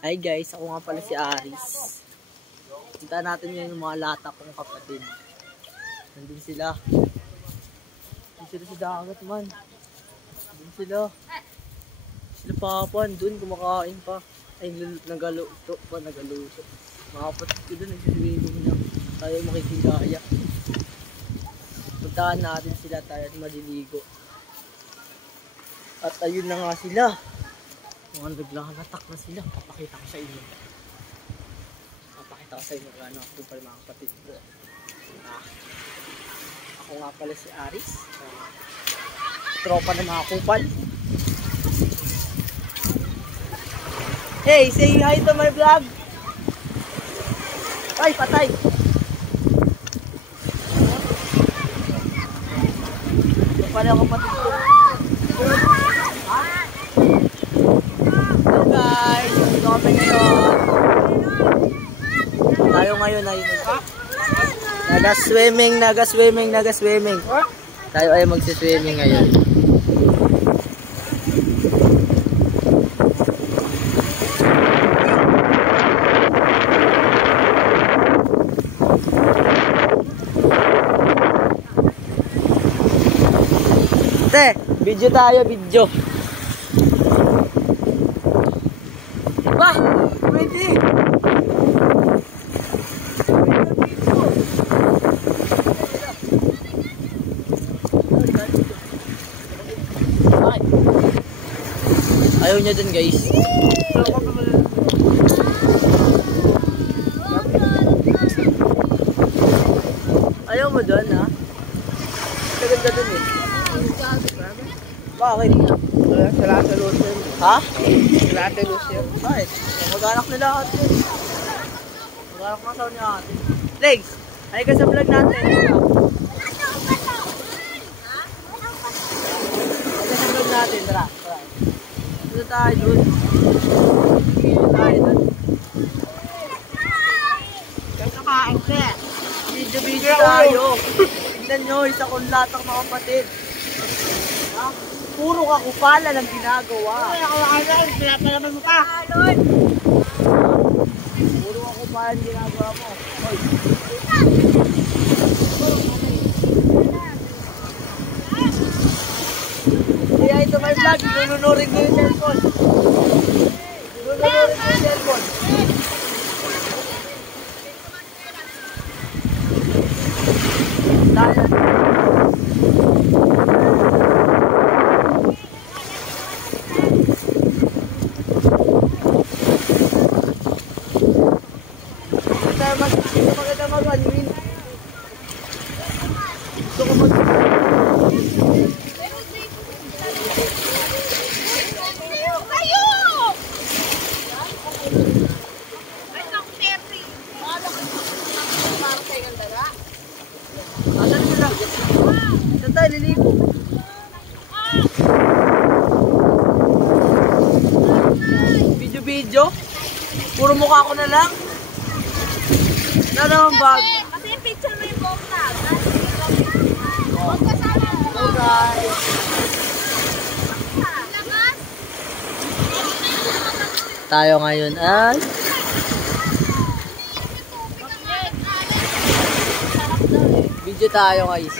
Hi guys, ako nga pala si Aris. Punta natin ngayon yung mga lata kong kapatid. Nandun sila. Nandun sila sa dagat man. Nandun sila. Sila papan dun, kumakain pa. Ay, nagaluto pa, nagaluto. Mga kapatid ko dun, nagsiswimming na. Tayo makikigaya. Puntahan natin sila, tayo at maliligo. At ayun na nga sila. Mga naglalatak na sila. Papakita ko sa inyo. Papakita ko sa inyo kung ano ako pala mga kapatid ko. Ako nga pala si Aris. Tropa ng mga kupal. Hey, say hi to my vlog. Ay, patay. Ito pala ang kapatid ko. Hello guys, ito kami ngayon. Tayo ngayon ay naga-swimming. Tayo ay magsiswimming ngayon. Te, video tayo, video. Ba, pwede. Ayaw niya dun guys. Ayaw mo dun ha? Ganda dun eh. Bakit? Sila sa Lucian. Ha? Sila sa Lucian. Bakit? Mag-anak nila ate. Mag-anak na sa niya ate. Legs! Ay ka sa vlog natin. Ay ka sa vlog natin. Tara. Dito tayo dun. Dito tayo dun. Kakain ka. Video tayo. Tignan nyo, isa kong latang mga kapatid. Ha? Puro kakupala lang ginagawa. Ay, ako alam. Pinapalaman mo pa. Puro kakupala lang ginagawa mo. Hoy. Kaya ito may vlog. Nununurin ko yung cellphone. Nununurin ko yung cellphone. Dahil maganda mag-anwin. Gusto ko mag- Asan nila? Saan tayo liligo? Video? Puro mukha ko na lang? Ano naman bag? Kasi picture mo yung buong na. Huwag kasama mo. Hello guys! Tayo ngayon ay video tayo guys.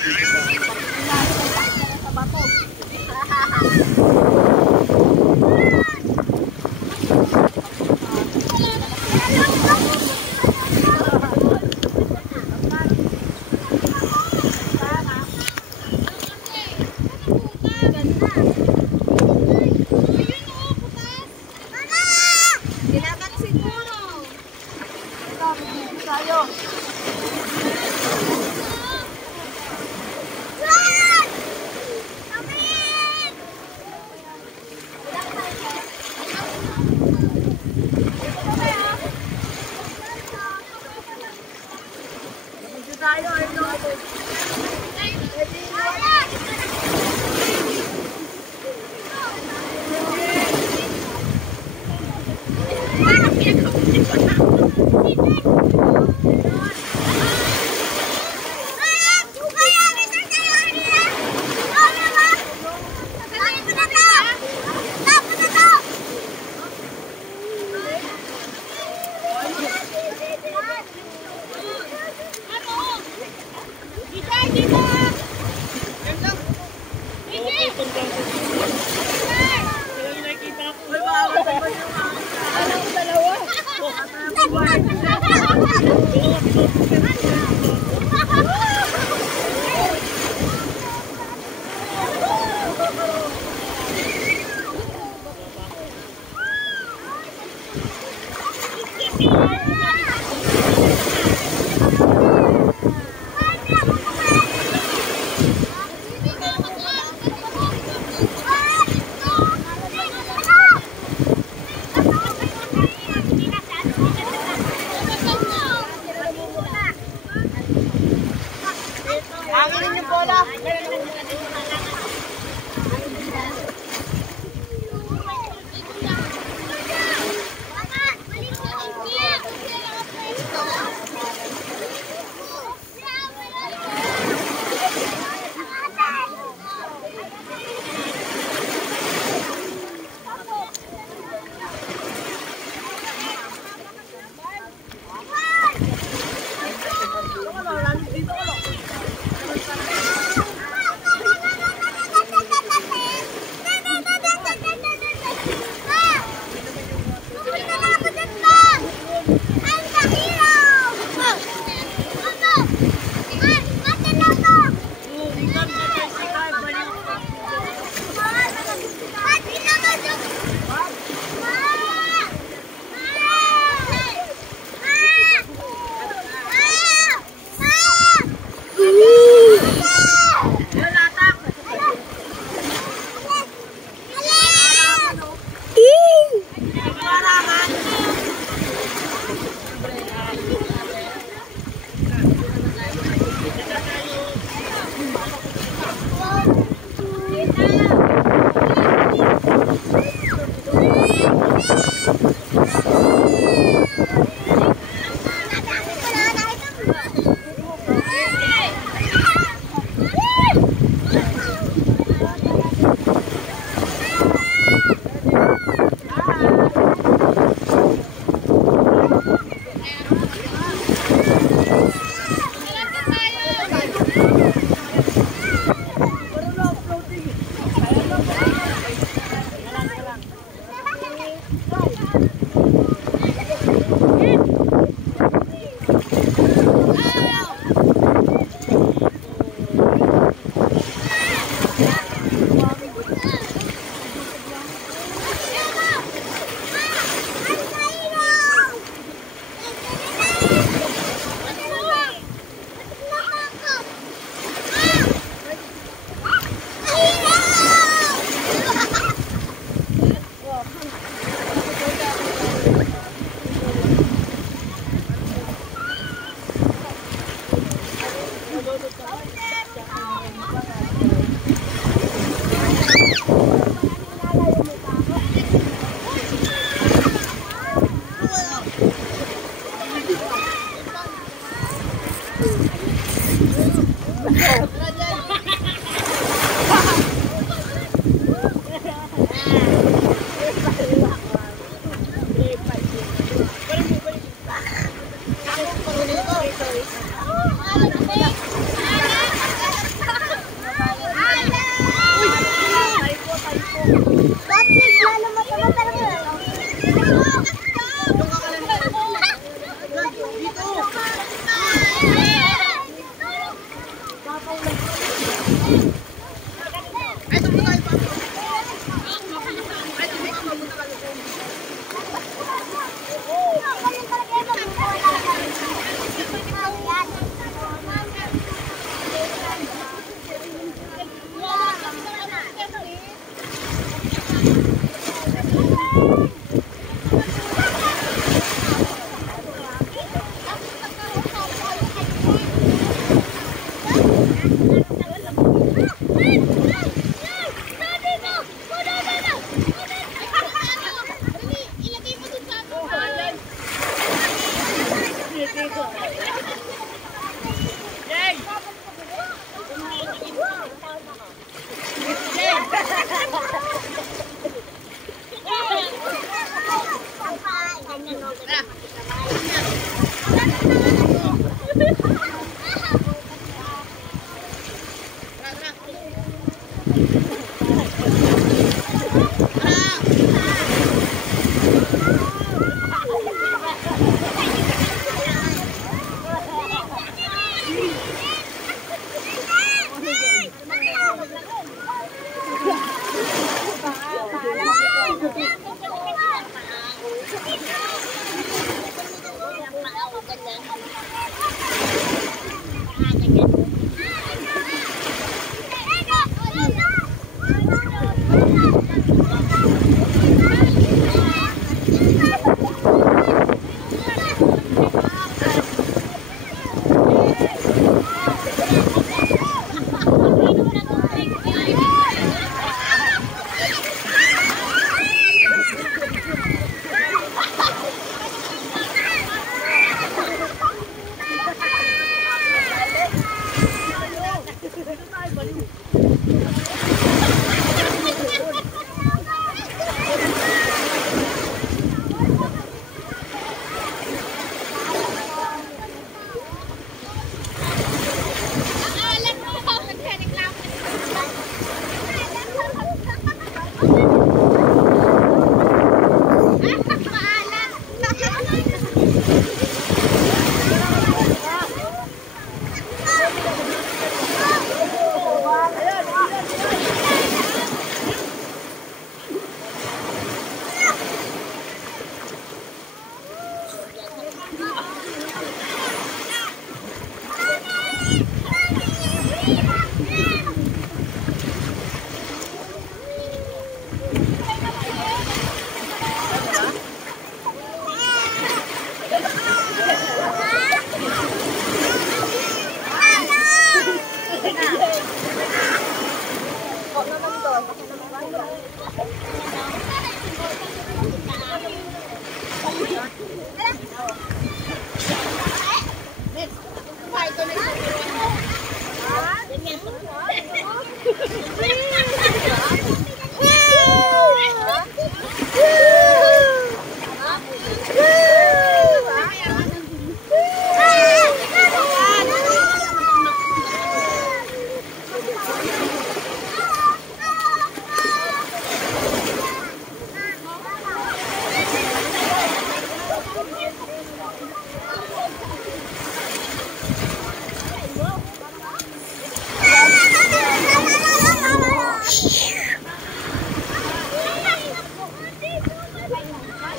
Anginin yung bola.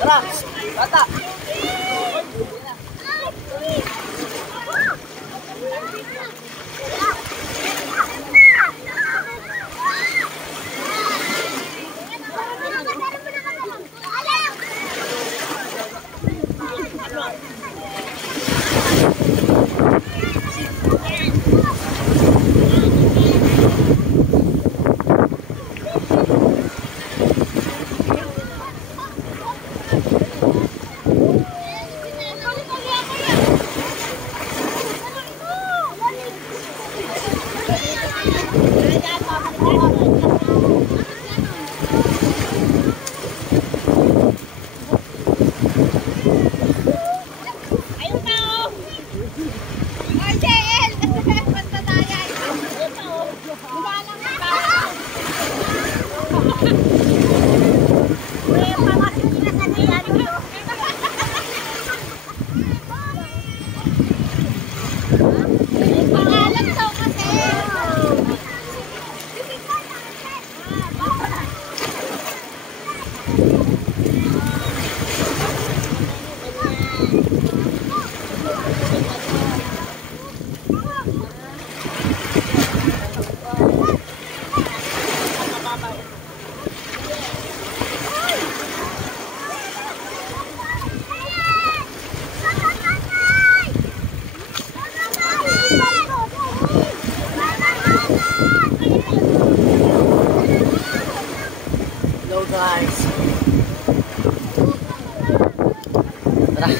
Tara, bata. Hello guys. Tara.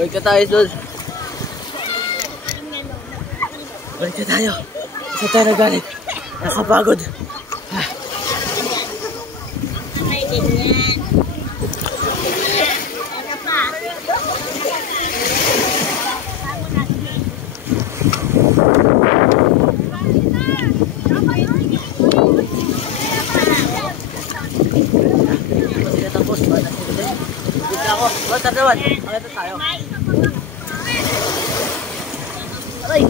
Balik ka tayo doon. Balik ka tayo. Isa tayo nagalit. Nakapagod. Ay, ganyan. Ano pa? Tatawan. Makita tayo. Aray!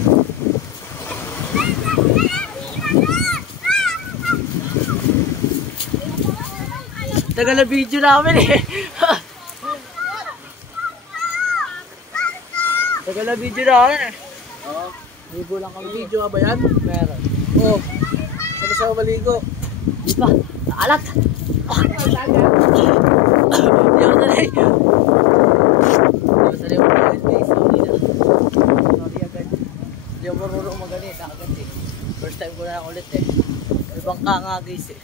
Tagal na video namin eh. Tagal na video namin eh. Oo. Ligo lang kami. Video nga ba yan? Meron. Oo. Tapos ako maligo. Di ba? Naalat! Di ako sanay. Di ako sanay magalit guys. Sorry na. Sorry agad. Di ako marunong magalit agad eh. First time ko na lang ulit eh. May bangka nga guys eh.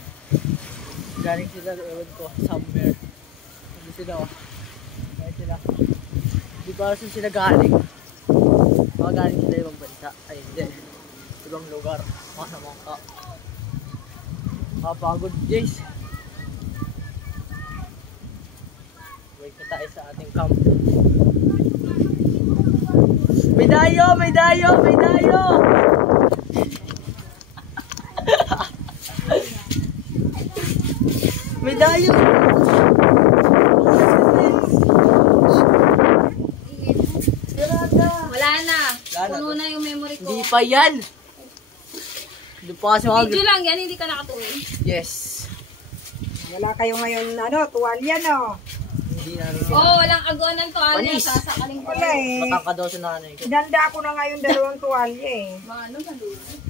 Galing sila, ewan ko, somewhere. Hindi sila oh. Kaya sila. Di ba saan sila galing? Baka galing sila ibang bansa. Ay hindi. Ibang lugar. Mga naman ka. Kapagod guys. Wait na tayo sa ating camp. May dayo! May dayo! May dayo! May dayo! Wala na. Wala na. Puno na yung memory ko. Hindi pa yan! Hindi pa kasi Video lang yan, hindi ka nakatuloy. Yes! Wala kayo ngayon, tuwalya, no? Hindi na rin. Oo, walang aguan ng toalya. Panis. Sasakaling ko. Wala eh. Matangka daw sa nanay ko. Inanda ko na ngayon 2 tuwalya eh. Mga ano, nalulog.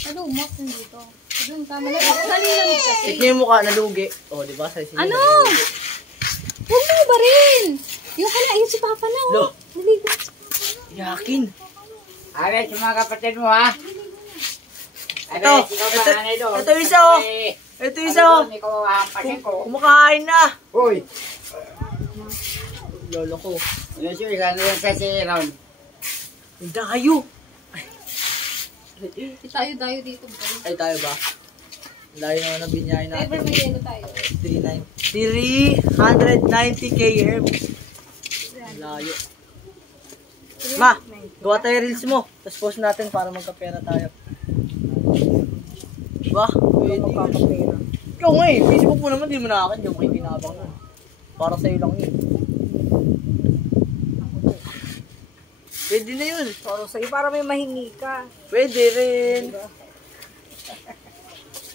Nalumot nandito. Doon ka, nalilamig kasi. Tignan yung mukha, nalugi. O, di ba? Sa isin Ano? Huwag mo ba rin? Yung ka na, yun si Papa na. Lo. Naligo. Yakin! Abe, sa mga kapatid mo ha. Ito! Ito isa oh! Ito isa oh! Ikaw ang kapatid ko. Kumakain na! Uy! lolo ko. Ano siya, sana yan sa si Ron. Yung dayo! Tayo dito. Ay, tayo ba? Ang layo naman ang binyahin natin. Never may yelo tayo. 390 km. Ang layo. Ma, gawa tayo reels mo. Tapos post natin para magkapera tayo. Diba? Pwede yun. Kapapera. Ikaw nga eh. Facebook mo naman, di mo na akin. Yung kikinabang nun. Para sa'yo lang yun. Pwede na yun. Para sa'yo, para may mahingi ka. Pwede rin.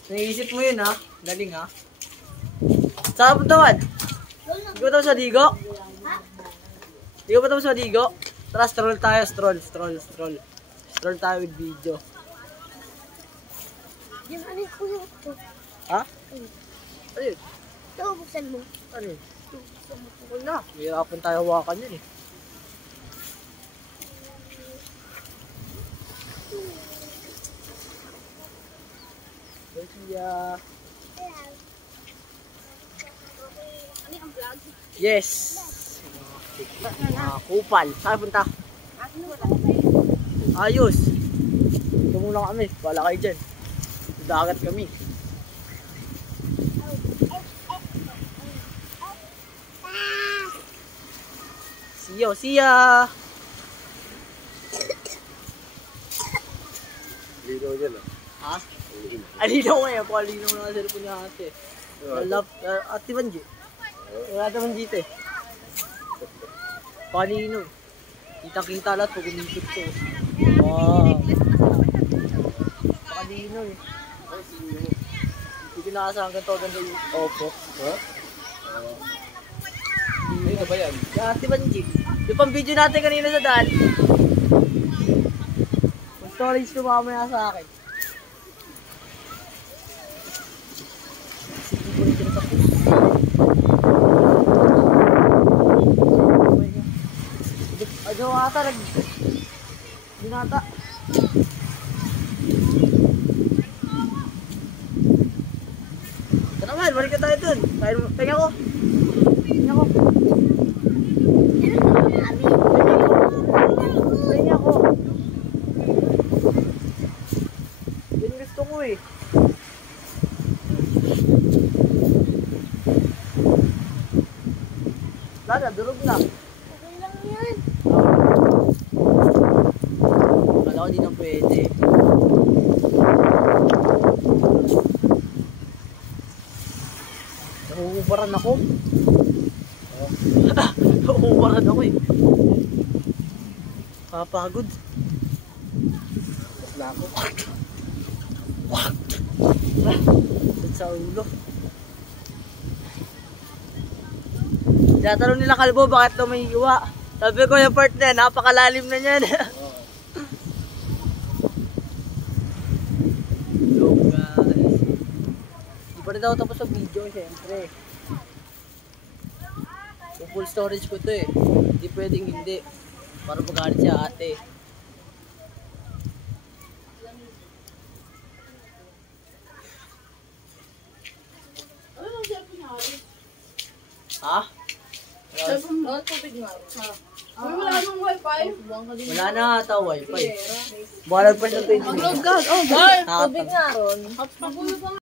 Naisip mo yun ha. Galing ha. Saan punta man? Di ba tapos sa Digo? Di ba tapos sa Digo? Tara, stroll tayo. Stroll tayo with video. Yung ano ko yung ito. Ha? Ano yun? Ito, buksan mo. Ano yun? Huwag na. Mahirapan tayo hawakan yun eh. Yeah. Ano yung vlog? Yes. Kupal. Saan punta? Ayos. Ito muna kami. Wala kayo dyan. Dagat kami. See ya. Lino dyan Ha? Alinaw nga yan. Alinaw na sa cellphone niya ate. Ate Banji. Ate Banji ito eh. Palino. Kita-kita lahat pag umikot ko. Wow. Palino eh. Hindi ko nakasahan ganito ganda yung opo. Ha? Ayun na ba yan? Ate Banji. Yung pang video natin kanina sa daan. Yung storage ko mamaya sa akin. Ano ata binata. Ito naman, balik ka tayo dun. Tingnan ko. Tingnan ko. Tingnan ko. Yun gusto ko eh. Lada, durog na. Okay lang yan. Kala ko di na pwede. Nahuhubaran ako. Nahuhubaran ako eh. Kapagod. Wala ako. Sa ulo. Tinatanong nila Kalbo bakit daw may iwa. Sabi ko yung part na yan, napakalalim na niyan. Hello guys. Hindi pa rin daw tapos sa video syempre. Yung full storage ko to eh. Hindi pwedeng hindi. Para magalit siya ate. Ha? Wala nang wifi. Wala na ata wifi. Balag pa sa 20 minutes. Tubig nga ron.